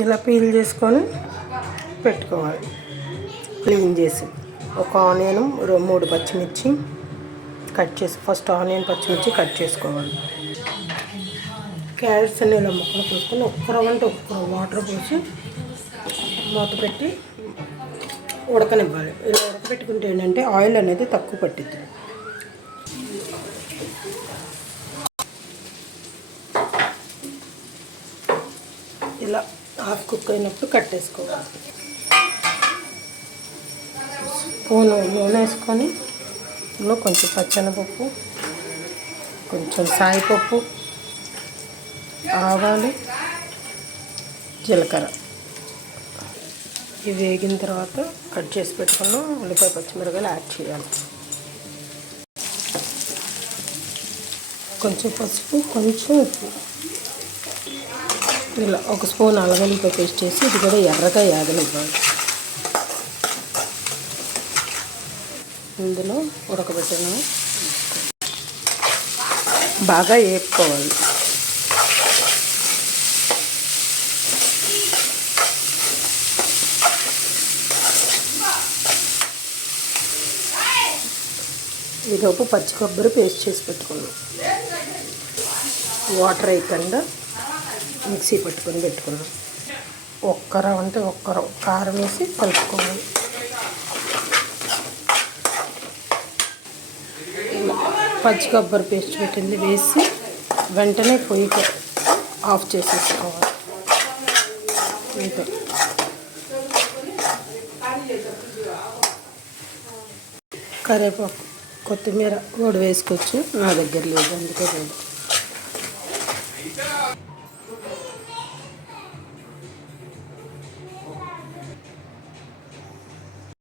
ఇలా పీల్ చేసుకొని పెట్టుకోవాలి. క్లీన్ చేసి ఒక ఆనియన్ 3 పచ్చిమిర్చి కట్ చేసి ఫస్ట్ ఆనియన్ పచ్చిమిర్చి కట్ చేసుకోవాలి. క్యారెట్స్ అన్ని ఇలా ముక్కలు పోసుకొని ఒక్క వాటర్ పోసి మూత పెట్టి ఉడకనివ్వాలి. ఇలా ఉడకబెట్టుకుంటే ఏంటంటే ఆయిల్ అనేది తక్కువ పట్టిద్ది. ఇలా హాఫ్ కుక్ అయినప్పుడు కట్టేసుకోవాలి. స్పూను నూనె వేసుకొని ఇందులో కొంచెం పచ్చెనపప్పు, కొంచెం సాయిపప్పు, ఆవాలు, జీలకర్ర ఇవి వేగిన తర్వాత కట్ చేసి పెట్టుకున్న ఉల్లిపాయ పచ్చిమిరపకాయలు యాడ్ చేయాలి. కొంచెం పసుపు, కొంచెం ఉప్పు, ఇలా ఒక స్పూన్ అల్లం పేస్ట్ చేసి ఇది కూడా ఎర్రగా యాగనివ్వాలి. ఇందులో ఉడకబెట్టిన బాగా వేపుకోవాలి. ఈలోపు పచ్చి కొబ్బరి పేస్ట్ చేసి పెట్టుకున్నాం. వాటర్ వేయకుండా మిక్సీ పెట్టుకున్నాం. ఒక్క కారం వేసి కలుపుకోవాలి. పచ్చి కొబ్బరి పేస్ట్ పెట్టింది వేసి వెంటనే పొయ్యి ఆఫ్ చేసేసుకోవాలి. ఇంకా కరివేపాకు, కొత్తిమీర కూడా వేసుకోవచ్చు. నా దగ్గర లేదు, అందుకే లేదు.